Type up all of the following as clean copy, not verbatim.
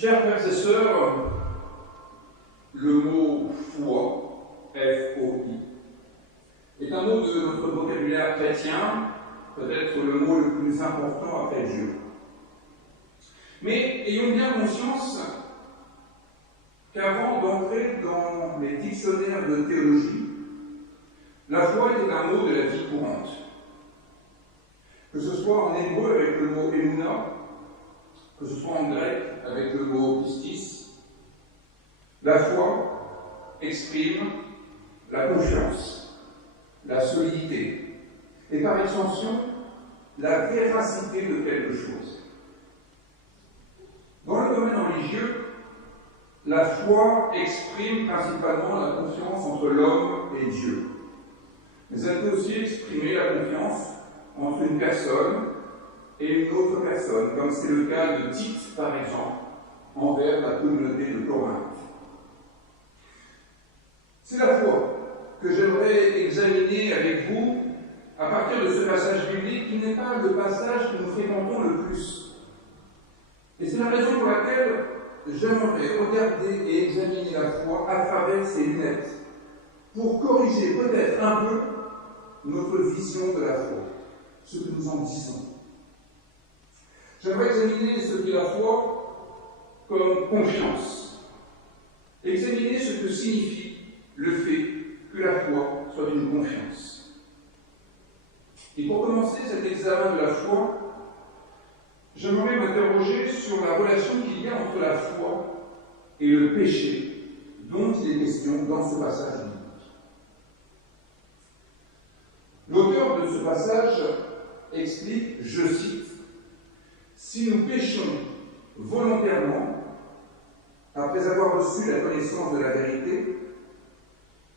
Chers frères et sœurs, le mot foi, F-O-I, est un mot de notre vocabulaire chrétien, peut-être le mot le plus important après Dieu. Mais ayons bien conscience qu'avant d'entrer dans les dictionnaires de théologie, la foi était un mot de la vie courante. Que ce soit en hébreu avec le mot émouna, que ce soit en grec avec le mot pistis, la foi exprime la confiance, la solidité et par extension la véracité de quelque chose. Dans le domaine religieux, la foi exprime principalement la confiance entre l'homme et Dieu. Mais elle peut aussi exprimer la confiance entre une personne et une autre personne, comme c'est le cas de Tite, par exemple, envers la communauté de Corinthe. C'est la foi que j'aimerais examiner avec vous à partir de ce passage biblique qui n'est pas le passage que nous fréquentons le plus. Et c'est la raison pour laquelle j'aimerais regarder et examiner la foi à travers ces lunettes, pour corriger peut-être un peu notre vision de la foi, ce que nous en disons. J'aimerais examiner ce qu'est la foi comme confiance, examiner ce que signifie le fait que la foi soit une confiance. Et pour commencer cet examen de la foi, j'aimerais m'interroger sur la relation qu'il y a entre la foi et le péché dont il est question dans ce passage biblique. L'auteur de ce passage explique, je cite, « Si nous péchons volontairement, après avoir reçu la connaissance de la vérité,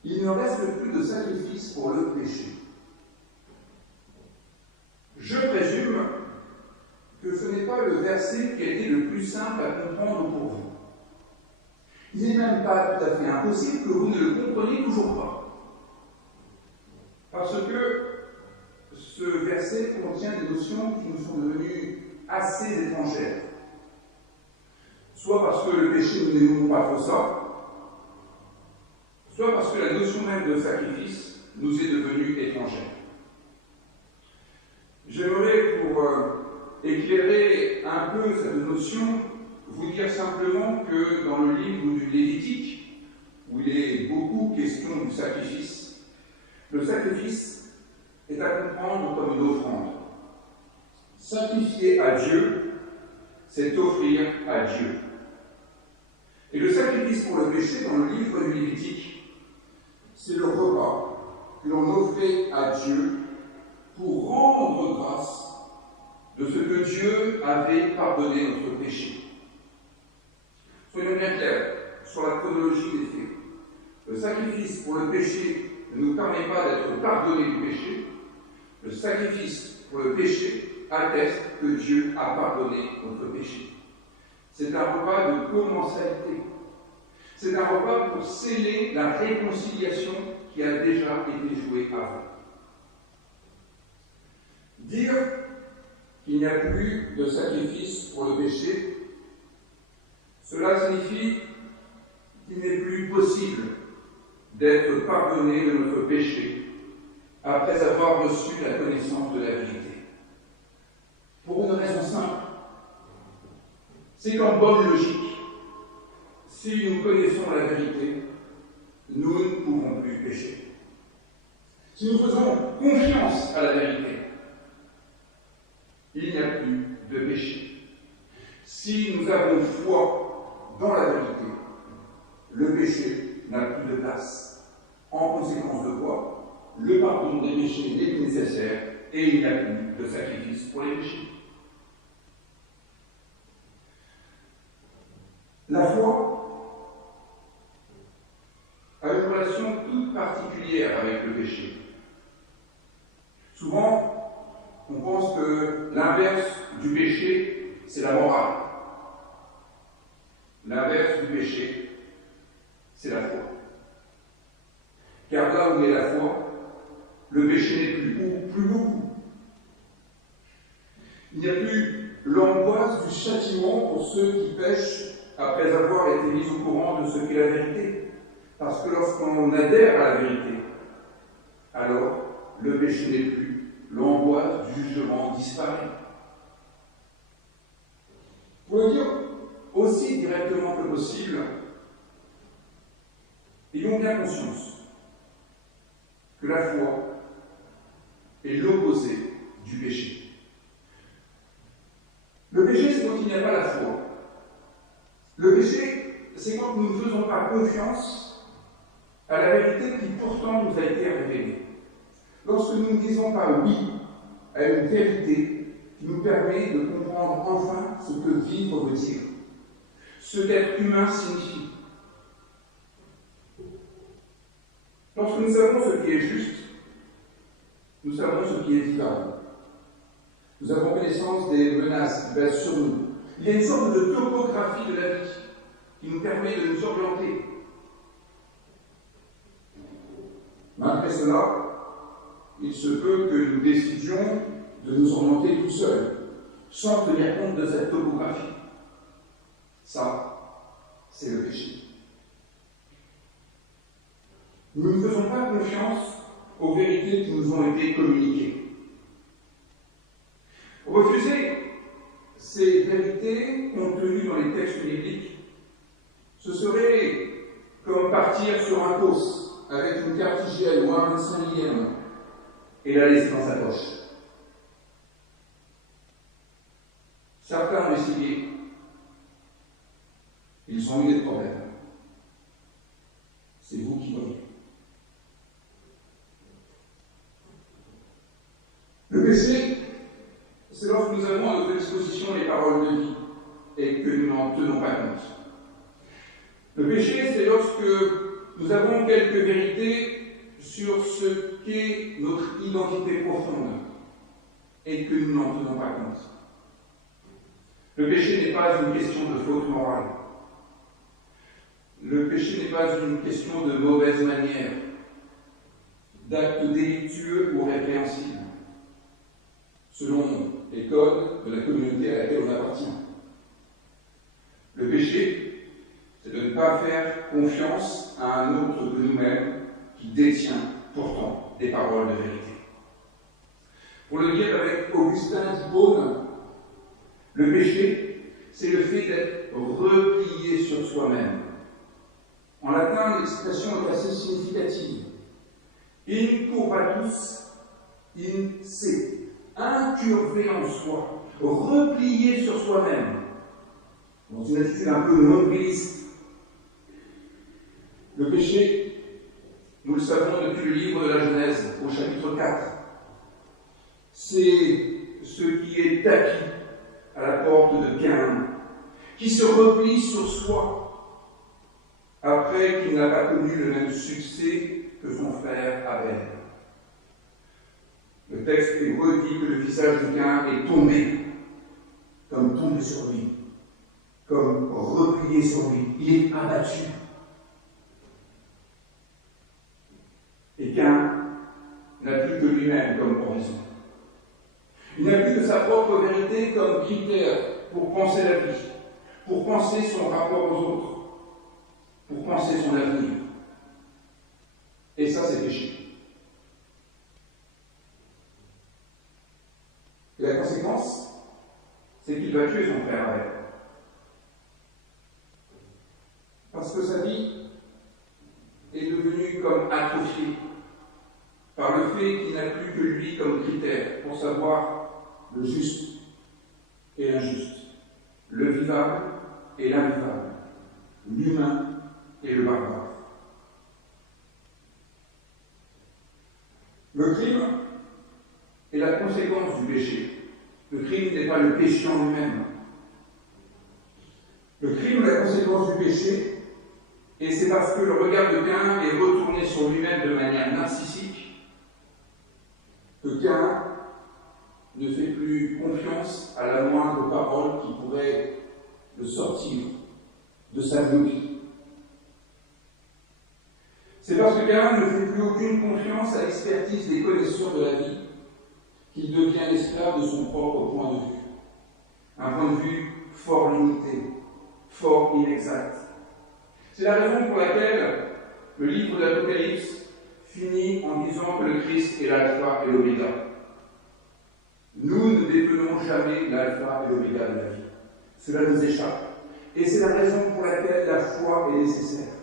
il ne reste plus de sacrifice pour le péché. » Je présume que ce n'est pas le verset qui a été le plus simple à comprendre pour vous. Il n'est même pas tout à fait impossible que vous ne le compreniez toujours pas. Parce que ce verset contient des notions qui nous sont devenues assez étrangères. Soit parce que le péché, nous n'aimons pas trop ça, soit parce que la notion même de sacrifice nous est devenue étrangère. J'aimerais, pour éclairer un peu cette notion, vous dire simplement que dans le livre du Lévitique, où il est beaucoup question du sacrifice, le sacrifice est à comprendre comme une offrande. Sacrifier à Dieu, c'est offrir à Dieu. Et le sacrifice pour le péché dans le livre du Lévitique, c'est le repas que l'on offrait à Dieu pour rendre grâce de ce que Dieu avait pardonné notre péché. Soyons bien clairs sur la chronologie des faits. Le sacrifice pour le péché ne nous permet pas d'être pardonnés du péché. Le sacrifice pour le péché atteste que Dieu a pardonné notre péché. C'est un repas de commensalité. C'est un repas pour sceller la réconciliation qui a déjà été jouée avant. Dire qu'il n'y a plus de sacrifice pour le péché, cela signifie qu'il n'est plus possible d'être pardonné de notre péché après avoir reçu la connaissance de la vérité. Pour une raison simple, c'est qu'en bonne logique, si nous connaissons la vérité, nous ne pouvons plus pécher. Si nous faisons confiance à la vérité, il n'y a plus de péché. Si nous avons foi dans la vérité, le péché n'a plus de place. En conséquence de quoi, le pardon des péchés n'est plus nécessaire et il n'y a plus de sacrifice pour les péchés. La foi a une relation toute particulière avec le péché. Souvent, on pense que l'inverse du péché, c'est la morale. L'inverse du péché, c'est la foi. Car là où est la foi, le péché n'est plus, ou plus beaucoup. Il n'y a plus l'angoisse du châtiment pour ceux qui pêchent après avoir été mis au courant de ce qu'est la vérité. Parce que lorsqu'on adhère à la vérité, alors le péché n'est plus, l'angoisse du jugement disparaît. Pour le dire aussi directement que possible, ayons bien conscience que la foi est l'opposé du péché. Le péché, c'est quand il n'y a pas la foi. Le péché, c'est quand nous ne faisons pas confiance à la vérité qui pourtant nous a été révélée. Lorsque nous ne disons pas oui à une vérité qui nous permet de comprendre enfin ce que vivre veut dire, ce qu'être humain signifie. Lorsque nous savons ce qui est juste, nous savons ce qui est vivable. Nous avons connaissance des menaces qui pèsent sur nous. Il y a une sorte de topographie de la vie qui nous permet de nous orienter. Malgré cela, il se peut que nous décidions de nous orienter tout seuls, sans tenir compte de cette topographie. Ça, c'est le péché. Nous ne faisons pas confiance aux vérités qui nous ont été communiquées. Refuser ces vérités contenues dans les textes bibliques, ce serait comme partir sur un pouce avec une carte IGL ou un 25e et la laisser dans sa poche. Certains ont essayé. Ils ont eu des problèmes. C'est vous qui voyez. Le péché, c'est lorsque nous avons à notre disposition les paroles de vie et que nous n'en tenons pas compte. Le péché, c'est lorsque nous avons quelques vérités sur ce qu'est notre identité profonde et que nous n'en tenons pas compte. Le péché n'est pas une question de faute morale. Le péché n'est pas une question de mauvaise manière, d'actes délictueux ou répréhensibles, selon les codes de la communauté à laquelle on appartient. Le péché, c'est de ne pas faire confiance à un autre que nous-mêmes qui détient pourtant des paroles de vérité. Pour le dire avec Augustin d'Hippone, le péché, c'est le fait d'être replié sur soi-même. En latin, l'expression est assez significative. Incurvatus in se. Incurvé en soi, replié sur soi-même, dans une attitude un peu nombriliste. Le péché, nous le savons depuis le livre de la Genèse, au chapitre 4, c'est ce qui est acquis à la porte de Caïn, qui se replie sur soi, après qu'il n'a pas connu le même succès que son frère Abel. Le texte hébreu dit que le visage de Caïn est tombé, comme tombé sur lui, comme replié sur lui. Il est abattu. Et Caïn n'a plus que lui-même comme horizon. Il n'a plus que sa propre vérité comme critère pour penser la vie, pour penser son rapport aux autres, pour penser son avenir. Et ça, c'est péché. Et la conséquence, c'est qu'il va tuer son frère Abel. Parce que sa vie est devenue comme atrophiée par le fait qu'il n'a plus que lui comme critère pour savoir le juste et l'injuste, le vivable et l'invivable, l'humain et le barbare. Le crime est la conséquence du péché. Le crime n'est pas le péché en lui-même. Le crime est la conséquence du péché, et c'est parce que le regard de Caïn est retourné sur lui-même de manière narcissique que Caïn ne fait plus confiance à la moindre parole qui pourrait le sortir de sa vie. C'est parce que Caïn ne fait plus aucune confiance à l'expertise des connaisseurs de la vie qu'il devient l'esclave de son propre point de vue. un point de vue fort limité, fort inexact. C'est la raison pour laquelle le livre de l'Apocalypse finit en disant que le Christ est l'alpha et l'oméga. Nous ne détenons jamais l'alpha et l'oméga de la vie. Cela nous échappe. Et c'est la raison pour laquelle la foi est nécessaire.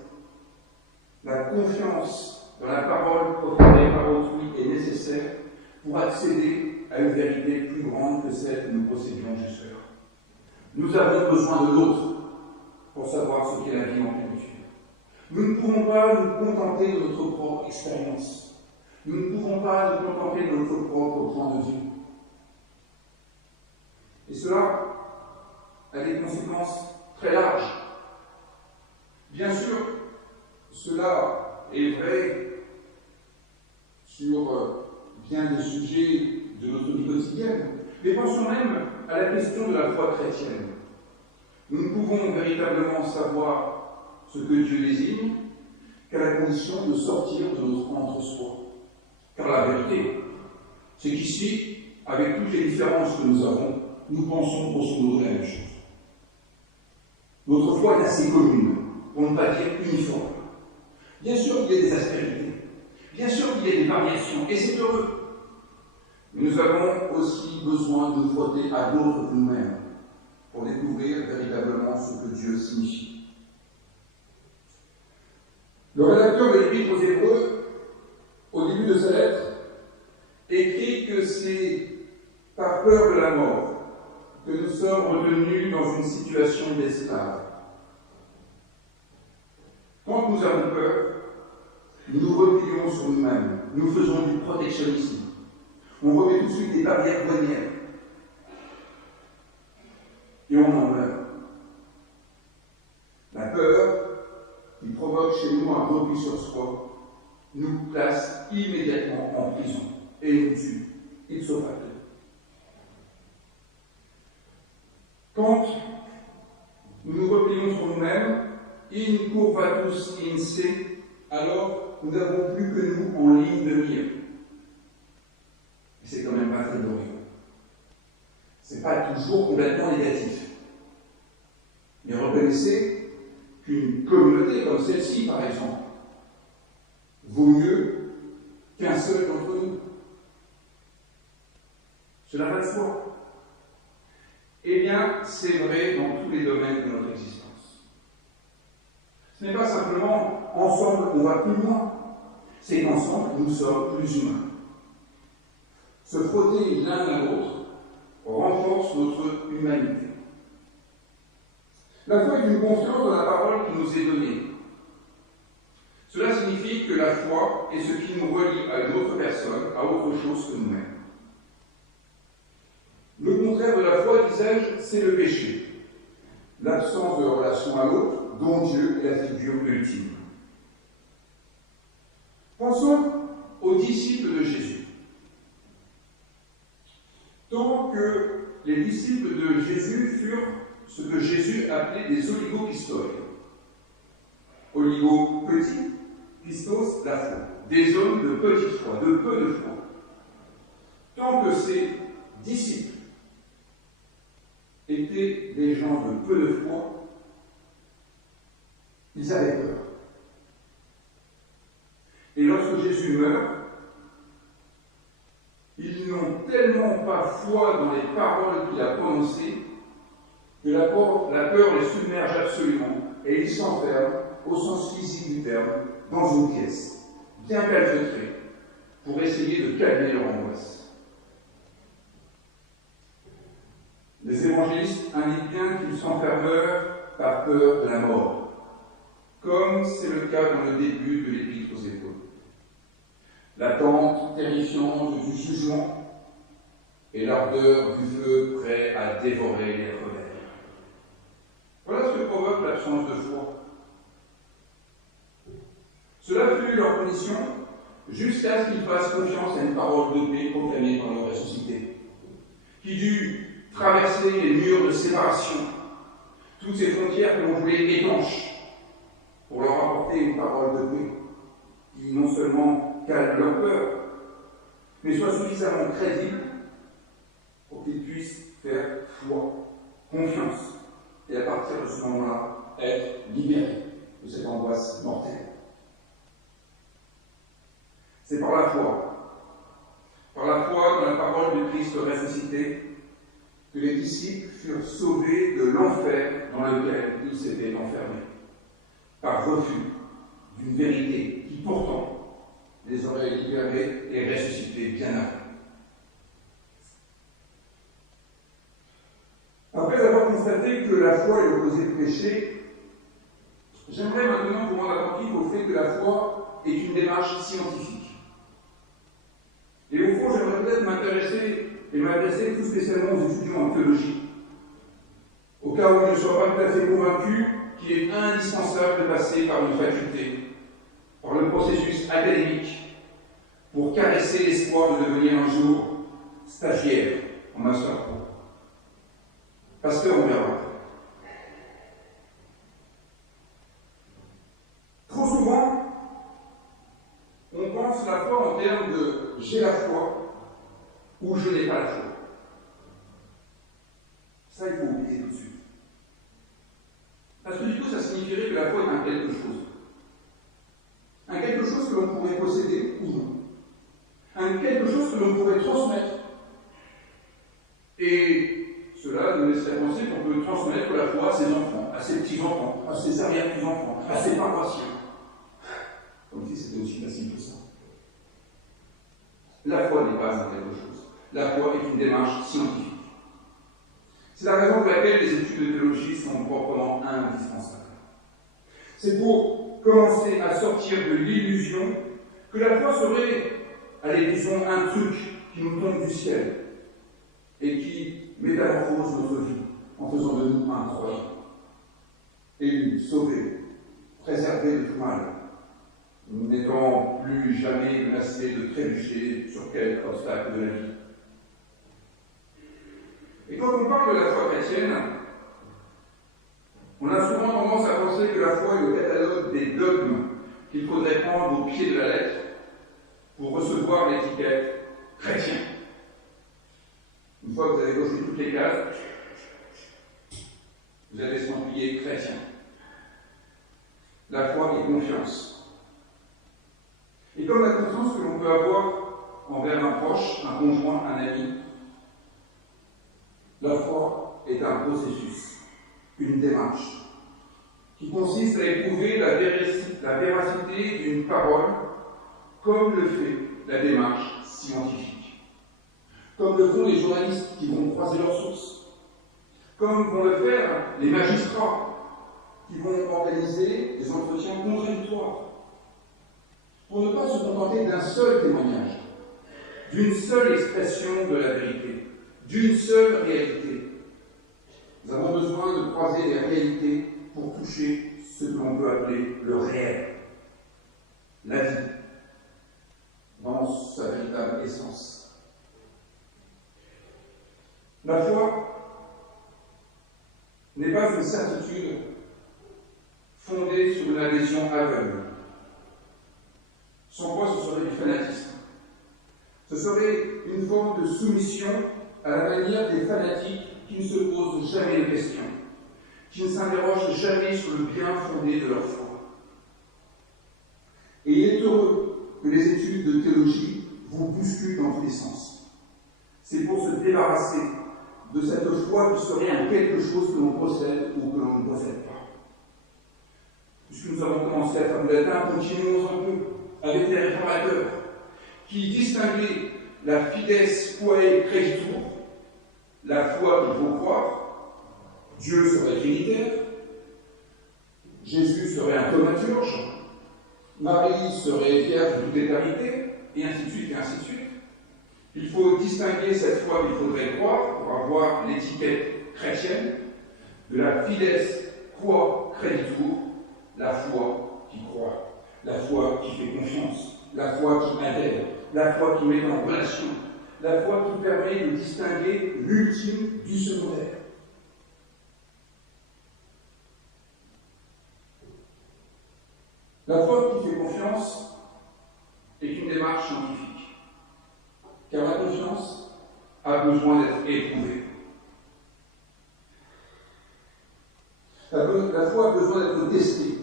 La confiance dans la parole proclamée par autrui est nécessaire pour accéder à une vérité plus grande que celle que nous possédions jusque-là. Nous avons besoin de l'autre pour savoir ce qu'est la vie en plénitude. Nous ne pouvons pas nous contenter de notre propre expérience. Nous ne pouvons pas nous contenter de notre propre point de vue. Et cela a des conséquences très larges. Bien sûr, cela est vrai sur bien des sujets de notre vie quotidienne, mais pensons même à la question de la foi chrétienne. Nous ne pouvons véritablement savoir ce que Dieu désigne qu'à la condition de sortir de notre entre-soi. Car la vérité, c'est qu'ici, avec toutes les différences que nous avons, nous pensons grosso modo la même chose. Notre foi est assez commune, pour ne pas dire uniforme. Bien sûr qu'il y a des aspérités, bien sûr qu'il y a des variations, et c'est heureux. Mais nous avons aussi besoin de nous frotter à d'autres que nous-mêmes, pour découvrir véritablement ce que Dieu signifie. Le rédacteur de l'Épître aux Hébreux, au début de sa lettre, écrit que c'est par peur de la mort que nous sommes retenus dans une situation d'esclave. Quand nous avons peur, nous nous replions sur nous-mêmes, nous faisons du protectionnisme. On remet tout de suite des barrières douanières. Et on en meurt. La peur, qui provoque chez nous un repli sur soi, nous place immédiatement en prison et nous tue, ipso facto. Quand nous nous replions sur nous-mêmes, in curvatus in se, alors nous n'avons plus que nous en ligne de mire. Et c'est quand même pas très glorieux. C'est pas toujours complètement négatif. Mais reconnaissez qu'une communauté comme celle-ci, par exemple, vaut mieux qu'un seul d'entre nous. Cela va de soi. Eh bien, c'est vrai dans tous les domaines de notre existence. Ce n'est pas simplement ensemble on va plus loin, c'est qu'ensemble nous sommes plus humains. Se frotter l'un à l'autre renforce notre humanité. La foi est une confiance dans la parole qui nous est donnée. Cela signifie que la foi est ce qui nous relie à une autre personne, à autre chose que nous-mêmes. Le contraire de la foi, disais-je, c'est le péché. L'absence de relation à l'autre, dont Dieu est la figure ultime. Pensons aux disciples de Jésus. Tant que les disciples de Jésus furent ce que Jésus appelait des oligopistoi. Oligo petit, pistos la foi. Des hommes de petite foi, de peu de foi. Tant que ces disciples étaient des gens de peu de foi, ils avaient peur. Et lorsque Jésus meurt, ils n'ont tellement pas foi dans les paroles qu'il a prononcées que la peur les submerge absolument et ils s'enferment, au sens physique du terme, dans une pièce, bien calfeutrée, pour essayer de calmer leur angoisse. Les évangélistes indiquent bien qu'ils s'enfermèrent par peur de la mort, comme c'est le cas dans le début de l'Épître aux Hébreux. L'attente terrifiante du jugement et l'ardeur du feu prêt à dévorer les rebelles. Voilà ce que provoque l'absence de foi. Cela fut leur condition jusqu'à ce qu'ils fassent confiance à une parole de paix proclamée par le ressuscité, qui dut traverser les murs de séparation, toutes ces frontières que l'on voulait étanches, pour leur apporter une parole de paix, qui non seulement calme leur peur, mais soit suffisamment crédible pour qu'ils puissent faire foi confiance, et à partir de ce moment-là, être libéré de cette angoisse mortelle. C'est par la foi dans la parole du Christ ressuscité, que les disciples furent sauvés de l'enfer dans lequel ils s'étaient enfermés, par refus d'une vérité qui pourtant les aurait libérés et ressuscités bien avant. Après avoir constaté que la foi est l'opposé du péché, j'aimerais maintenant vous rendre attentif au fait que la foi est une démarche scientifique. Et au fond, j'aimerais peut-être m'adresser tout spécialement aux étudiants en théologie, au cas où ils ne soient pas tout à fait convaincus qu'il est indispensable de passer par une faculté, par le processus académique, pour caresser l'espoir de devenir un jour stagiaire en master pro. Pasteur, on verra. Trop souvent, on pense la foi en termes de j'ai la foi ou je n'ai pas la foi. Ça, il faut oublier tout de suite. Parce que du coup, ça signifierait que la foi est un quelque chose. Un quelque chose que l'on pourrait posséder ou non. Un quelque chose que l'on pourrait transmettre. Et cela nous laisserait penser qu'on peut transmettre la foi à ses enfants, à ses petits-enfants, à ses arrière-petits-enfants, à ses paroissiens. Comme si c'était aussi facile que ça. La foi n'est pas un quelque chose. La foi est une démarche scientifique. C'est la raison pour laquelle les études de théologie sont proprement indispensables. C'est pour commencer à sortir de l'illusion que la foi serait, allez, disons, un truc qui nous tombe du ciel et qui métamorphose notre vie en faisant de nous un croyant, élus, sauvés, préservés de tout mal, n'étant plus jamais menacés de trébucher sur quelque obstacle de la vie. Et quand on parle de la foi chrétienne, on a souvent tendance à penser que la foi est le catalogue des dogmes qu'il faudrait prendre au pied de la lettre pour recevoir l'étiquette chrétien. Une fois que vous avez coché toutes les cases, vous avez estampillé chrétien. La foi est confiance. Et comme la confiance que l'on peut avoir envers un proche, un conjoint, un ami, la foi est un processus, une démarche, qui consiste à éprouver la véracité d'une parole, comme le fait la démarche scientifique, comme le font les journalistes qui vont croiser leurs sources, comme vont le faire les magistrats qui vont organiser des entretiens contradictoires, pour ne pas se contenter d'un seul témoignage, d'une seule expression de la vérité, d'une seule réalité. Nous avons besoin de croiser les réalités pour toucher ce que l'on peut appeler le réel, la vie, dans sa véritable essence. La foi n'est pas une certitude fondée sur une adhésion aveugle. Sans quoi ce serait du fanatisme. Ce serait une forme de soumission à la manière des fanatiques qui ne se posent jamais de questions, qui ne s'interrogent jamais sur le bien fondé de leur foi. Et il est heureux que les études de théologie vous bousculent dans tous les sens. C'est pour se débarrasser de cette foi qui serait un quelque chose que l'on possède ou que l'on ne possède pas. Puisque nous avons commencé à faire du latin, continuons un peu avec les réformateurs qui distinguaient la fides quae creditur, la foi qu'il faut croire. Dieu serait trinitaire, Jésus serait un thaumaturge, Marie serait vierge de toute éternité, et ainsi de suite, et ainsi de suite. Il faut distinguer cette foi qu'il faudrait croire pour avoir l'étiquette chrétienne de la fides quae creditur, la foi qui croit, la foi qui fait confiance, la foi qui adhère, la foi qui met en relation, la foi qui permet de distinguer l'ultime du secondaire. La foi qui fait confiance est une démarche scientifique, car la confiance a besoin d'être éprouvée. La foi a besoin d'être testée.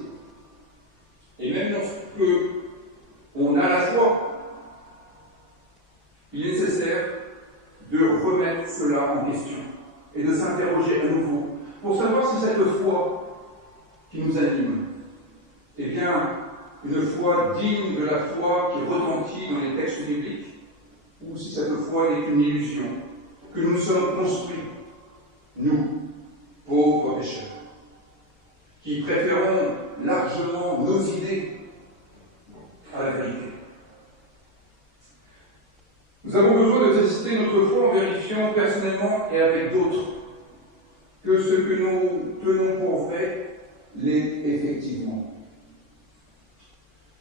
Et même lorsque on a la foi, il est nécessaire de remettre cela en question et de s'interroger à nouveau pour savoir si cette foi qui nous anime est bien une foi digne de la foi qui retentit dans les textes bibliques, ou si cette foi est une illusion que nous sommes construits, nous, pauvres pécheurs, qui préférons largement nos idées à la vérité. Nous avons besoin de tester notre foi en vérifiant personnellement et avec d'autres que ce que nous tenons pour vrai l'est effectivement.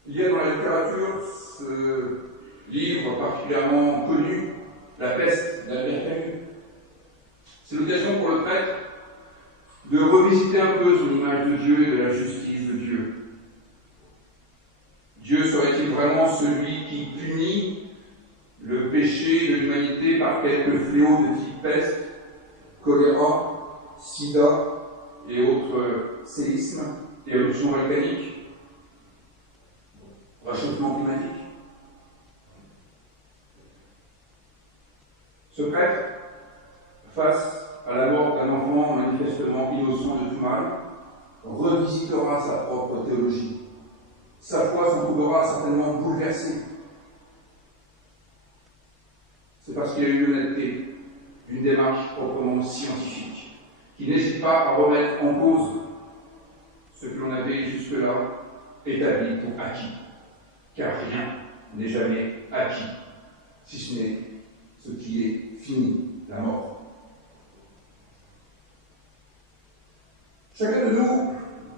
Il y a dans la littérature ce livre particulièrement connu, La peste d'Albert Camus. C'est l'occasion pour le prêtre de revisiter un peu son image de Dieu et de la justice de Dieu. Dieu serait-il vraiment celui qui punit le péché de l'humanité par quelques fléaux de type peste, choléra, sida et autres séismes, éruptions volcaniques, réchauffement climatique? Ce prêtre, face à la mort d'un enfant manifestement innocent de tout mal, revisitera sa propre théologie. Sa foi s'en trouvera certainement bouleversée. C'est parce qu'il y a eu l'honnêteté d'une démarche proprement scientifique, qui n'hésite pas à remettre en cause ce que l'on avait jusque-là établi pour acquis, car rien n'est jamais acquis, si ce n'est ce qui est fini, la mort. Chacun de nous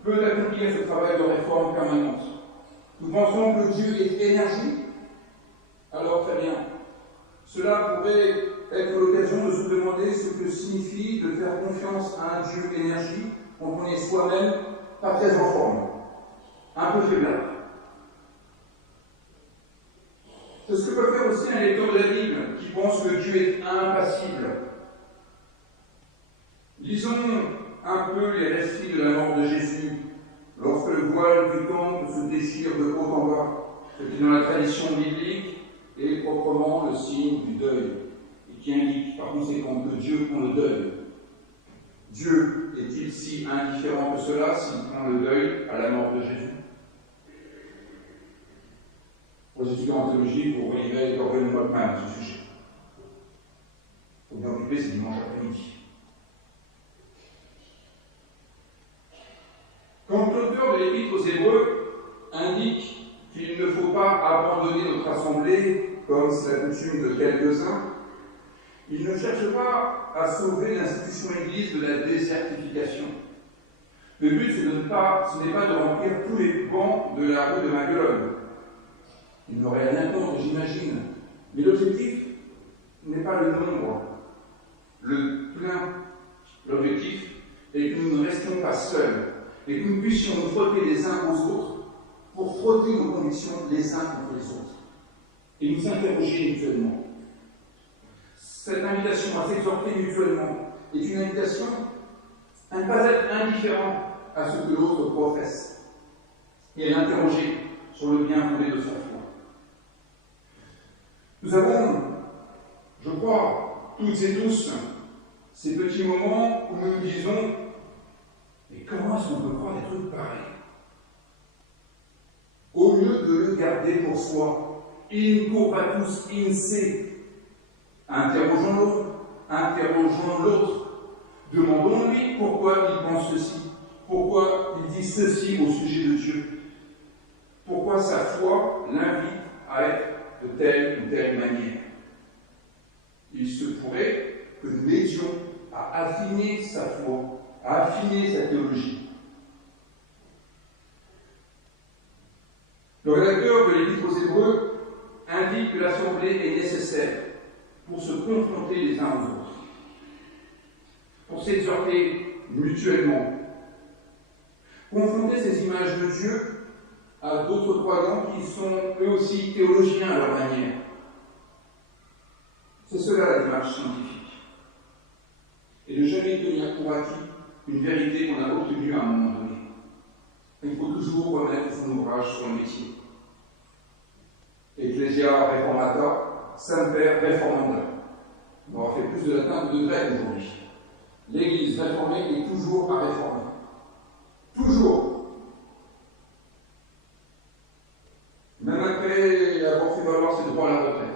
peut accomplir ce travail de réforme permanente. Nous pensons que Dieu est énergie, alors très bien. Cela pourrait être l'occasion de se demander ce que signifie de faire confiance à un Dieu énergie quand on est soi-même pas très en forme, un peu faiblard. C'est ce que peut faire aussi un lecteur de la Bible qui pense que Dieu est impassible. Lisons un peu les récits de la mort de Jésus, lorsque le voile du temple se déchire de haut en bas, ce qui dans la tradition biblique est proprement le signe du deuil, et qui indique par conséquent que Dieu prend le deuil. Dieu est-il si indifférent que cela s'il prend le deuil à la mort de Jésus? Aux étudiants en théologie, vous relirez Gordon Mockman à ce sujet. Il faut bien occuper, c'est dimanche après-midi. Quand l'auteur de l'Épître aux Hébreux indique qu'il ne faut pas abandonner notre assemblée, comme c'est la coutume de quelques-uns, il ne cherche pas à sauver l'institution Église de la désertification. Le but, ce n'est pas de remplir tous les bancs de la rue de Maguelone. Il n'aurait rien contre, j'imagine. Mais l'objectif n'est pas le nombre, le plein. L'objectif est que nous ne restions pas seuls et que nous puissions nous frotter les uns aux autres pour frotter nos convictions les uns contre les autres et nous interroger mutuellement. Cette invitation à s'exhorter mutuellement est une invitation à ne pas être indifférent à ce que l'autre professe et à l'interroger sur le bien fondé de sa foi. Nous avons, je crois, toutes et tous, ces petits moments où nous nous disons « Mais comment est-ce qu'on peut croire des trucs pareils ?» Au lieu de le garder pour soi, in corpatus in se, interrogeons l'autre, demandons-lui pourquoi il pense ceci, pourquoi il dit ceci au sujet de Dieu, pourquoi sa foi l'invite à être de telle ou telle manière. Il se pourrait que nous l'aidions à affiner sa foi, à affiner sa théologie. Le rédacteur de l'Épître aux Hébreux indique que l'assemblée est nécessaire pour se confronter les uns aux autres, pour s'exhorter mutuellement, confronter ces images de Dieu à d'autres croyants qui sont eux aussi théologiens à leur manière. C'est cela la démarche scientifique. Et de jamais tenir pour acquis une vérité qu'on a obtenue à un moment donné. Il faut toujours remettre son ouvrage sur le métier. Ecclesia Reformata, Semper Reformanda. On aura fait plus de latin que de grec aujourd'hui. L'Église réformée est toujours à réformer. Toujours. Même après avoir fait valoir ses droits à la retraite.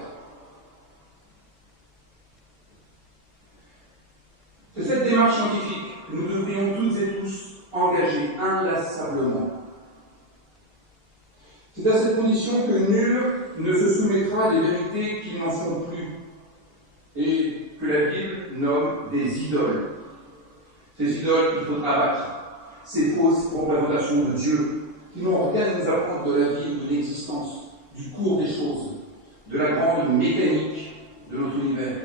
C'est cette démarche scientifique que nous devrions toutes et tous engager inlassablement. C'est à cette condition que nul ne se soumettra à des vérités qui n'en sont plus et que la Bible nomme des idoles. Ces idoles qu'il faut abattre, ces fausses représentations de Dieu qui n'ont rien à nous apprendre de la vie, de l'existence, du cours des choses, de la grande mécanique de notre univers.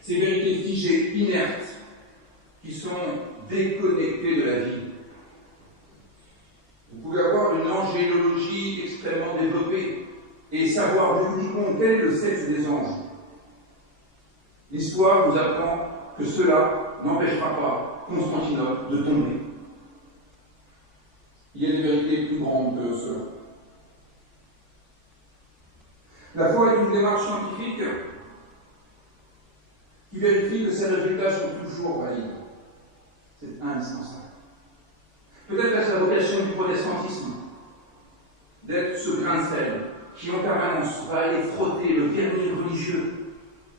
Ces vérités figées, inertes, qui sont déconnectées de la vie. Vous pouvez avoir une angélologie extrêmement développée et savoir du compte quel est le sexe des anges. L'histoire nous apprend que cela n'empêchera pas Constantinople de tomber. Il y a des vérités plus grandes que cela. La foi est une démarche scientifique qui vérifie que ces résultats sont toujours valides. C'est indispensable. Peut-être est-ce la vocation du protestantisme d'être ce grain de sel qui en permanence va aller frotter le vernis religieux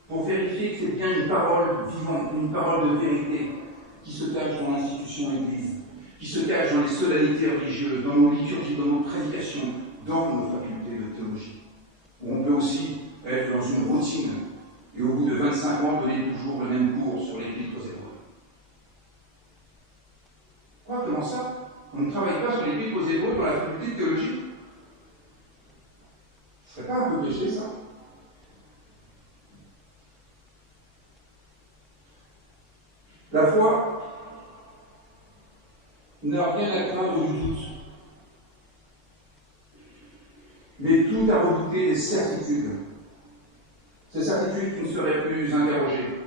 pour vérifier que c'est bien une parole vivante, une parole de vérité qui se cache dans l'institution Église, qui se cache dans les solennités religieuses, dans nos liturgies, dans nos prédications, dans nos facultés de théologie. Où on peut aussi être dans une routine et au bout de 25 ans donner toujours le même cours sur l'Épître aux Hébreux. Quoi, comment ça? On ne travaille pas sur l'Épître aux Hébreux pour la faculté de théologie? Ce ne serait pas un peu péché, ça? La foi n'a rien à craindre du doute, mais tout à redouter les certitudes. Ces certitudes qui ne seraient plus interrogées,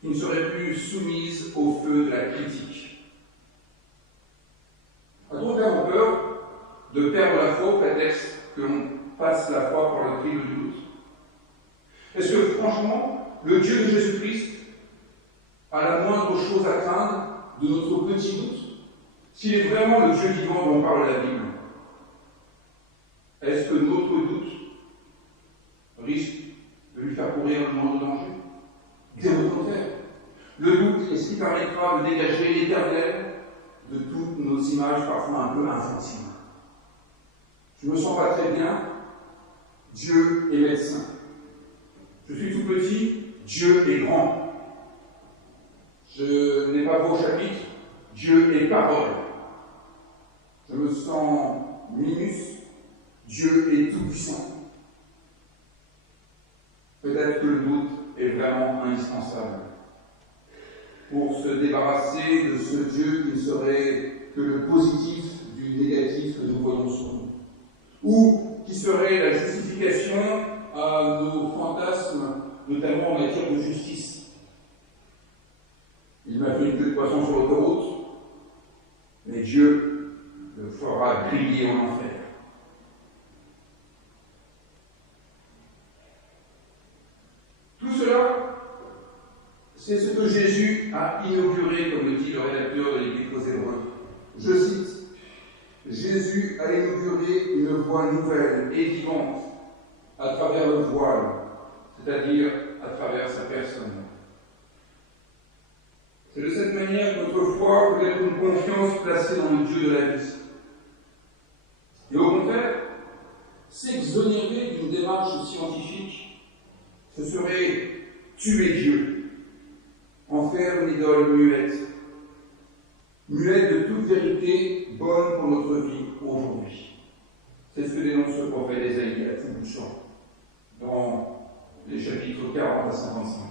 qui ne seraient plus soumises au feu de la critique. A-t-on vraiment peur de perdre la foi au prétexte que l'on passe la foi par le crible du doute? Est-ce que franchement, le Dieu de Jésus-Christ a la moindre chose à craindre de notre petit doute? S'il est vraiment le Dieu vivant dont parle la Bible, est-ce que notre doute risque de lui faire courir le moindre danger? Bien au contraire. Le doute est ce qui permettra de dégager l'Éternel de toutes nos images parfois un peu infantiles. Je ne me sens pas très bien, Dieu est médecin. Je suis tout petit, Dieu est grand. Je n'ai pas beau chapitre, Dieu est parole. Je me sens minus, Dieu est tout-puissant. Peut-être que le doute est vraiment indispensable pour se débarrasser de ce Dieu qui ne serait que le positif du négatif que nous voyons sur nous, ou qui serait la justification à nos fantasmes, notamment en matière de justice. Il m'a fait une queue de poisson sur l'autoroute, mais Dieu le fera griller en enfer. Tout cela, c'est ce que Jésus a inauguré, comme le dit le rédacteur de l'Épître aux Hébreux. Je cite, Jésus a inauguré une voie nouvelle et vivante à travers le voile, c'est-à-dire à travers sa personne. C'est de cette manière que notre foi peut être une confiance placée dans le Dieu de la vie. Et au contraire, s'exonérer d'une démarche scientifique, ce serait tuer Dieu, en faire une idole muette, muette de toute vérité bonne pour notre vie aujourd'hui. C'est ce que dénonce le prophète Ésaïe à tout bout de champ, dans les chapitres 40 à 55.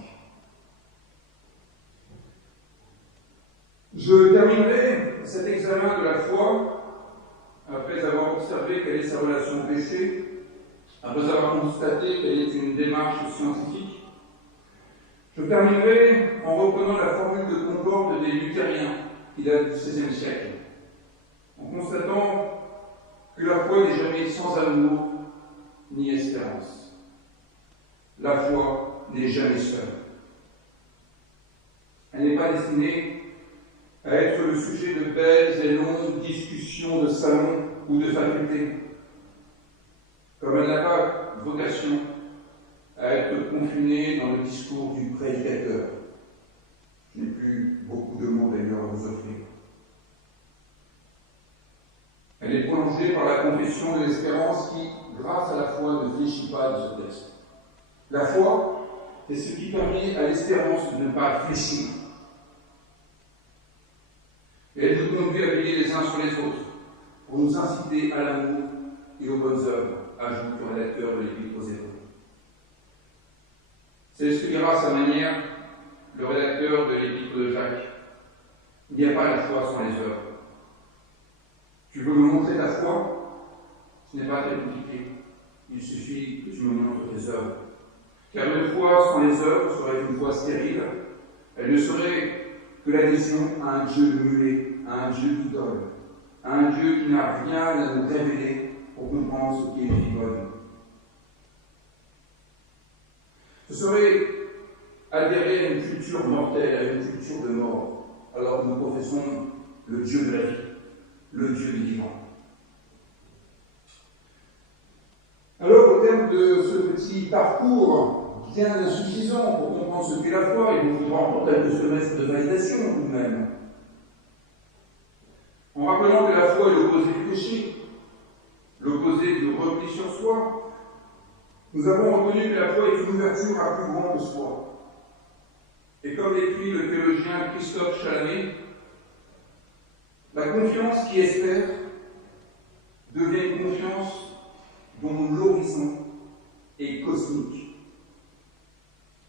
Je terminerai cet examen de la foi, après avoir observé quelle est sa relation au péché, après avoir constaté quelle est une démarche scientifique. Je terminerai en reprenant la formule de Concorde des luthériens qui date du XVIe siècle, en constatant que la foi n'est jamais sans amour ni espérance. La foi n'est jamais seule. Elle n'est pas destinée à être le sujet de belles et longues discussions de salon ou de faculté, comme elle n'a pas vocation à être confinée dans le discours du prédicateur. Je n'ai plus beaucoup de mots d'ailleurs à vous offrir. Elle est prolongée par la confession de l'espérance qui, grâce à la foi, ne fléchit pas de ce texte. La foi est ce qui permet à l'espérance de ne pas fléchir. Et elle nous conduit à veiller les uns sur les autres, pour nous inciter à l'amour et aux bonnes œuvres, ajoute le rédacteur de l'Épître aux Hébreux. C'est ce que dira à sa manière le rédacteur de l'Épître de Jacques. Il n'y a pas la foi sans les œuvres. Tu veux me montrer ta foi? Ce n'est pas très compliqué. Il suffit que tu me montres tes œuvres. Car une foi sans les œuvres serait une foi stérile. Elle ne serait que l'adhésion à un Dieu de mulet, à un Dieu d'idole, à un Dieu qui n'a rien à nous révéler pour comprendre ce qu'est une vie bonne. Ce serait adhérer à une culture mortelle, à une culture de mort, alors que nous professons le Dieu de la vie, le Dieu du vivant. Alors, au terme de ce petit parcours bien insuffisant pour comprendre ce qu'est la foi, il nous faudra encore quelques semestres de validation tout de même. En rappelant que la foi est l'opposé du péché, l'opposé du repli sur soi, nous avons reconnu que la foi est une ouverture à plus grand que soi. Et comme l'écrit le théologien Christophe Chalamet, la confiance qui espère devient une confiance dont l'horizon est cosmique.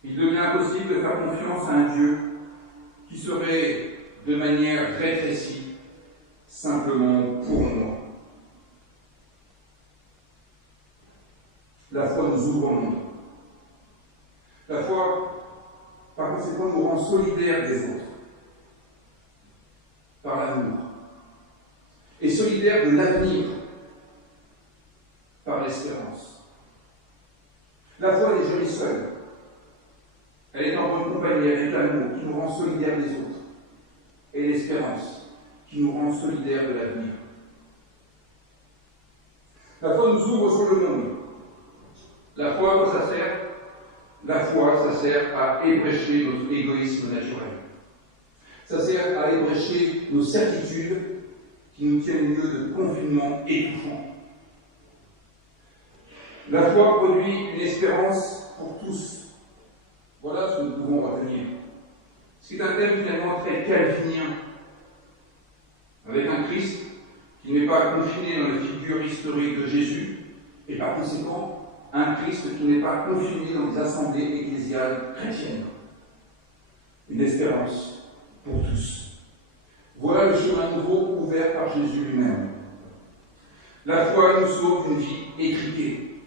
Il devient impossible de faire confiance à un Dieu qui serait de manière rétrécie, simplement pour moi. La foi nous ouvre au monde. La foi, par conséquent, nous rend solidaires des autres, par l'amour, et solidaires de l'avenir, par l'espérance. La foi n'est jamais seule. Elle est en bonne compagnie avec l'amour qui nous rend solidaires des autres, et l'espérance qui nous rend solidaires de l'avenir. La foi nous ouvre sur le monde. La foi, à quoi ça sert? La foi, ça sert à ébrécher notre égoïsme naturel. Ça sert à ébrécher nos certitudes qui nous tiennent lieu de confinement étouffant. La foi produit une espérance pour tous. Voilà ce que nous pouvons retenir. C'est un thème finalement très calvinien, avec un Christ qui n'est pas confiné dans la figure historique de Jésus, et par conséquent, un Christ qui n'est pas confiné dans les assemblées ecclésiales chrétiennes. Une espérance pour tous. Voilà le chemin nouveau ouvert par Jésus lui-même. La foi nous sauve d'une vie étriquée,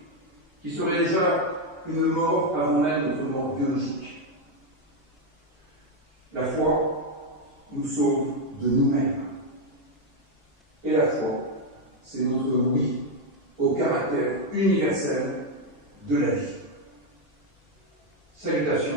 qui serait déjà une mort avant même notre mort biologique. La foi nous sauve de nous-mêmes. Et la foi, c'est notre oui au caractère universel de la vie. Salutations.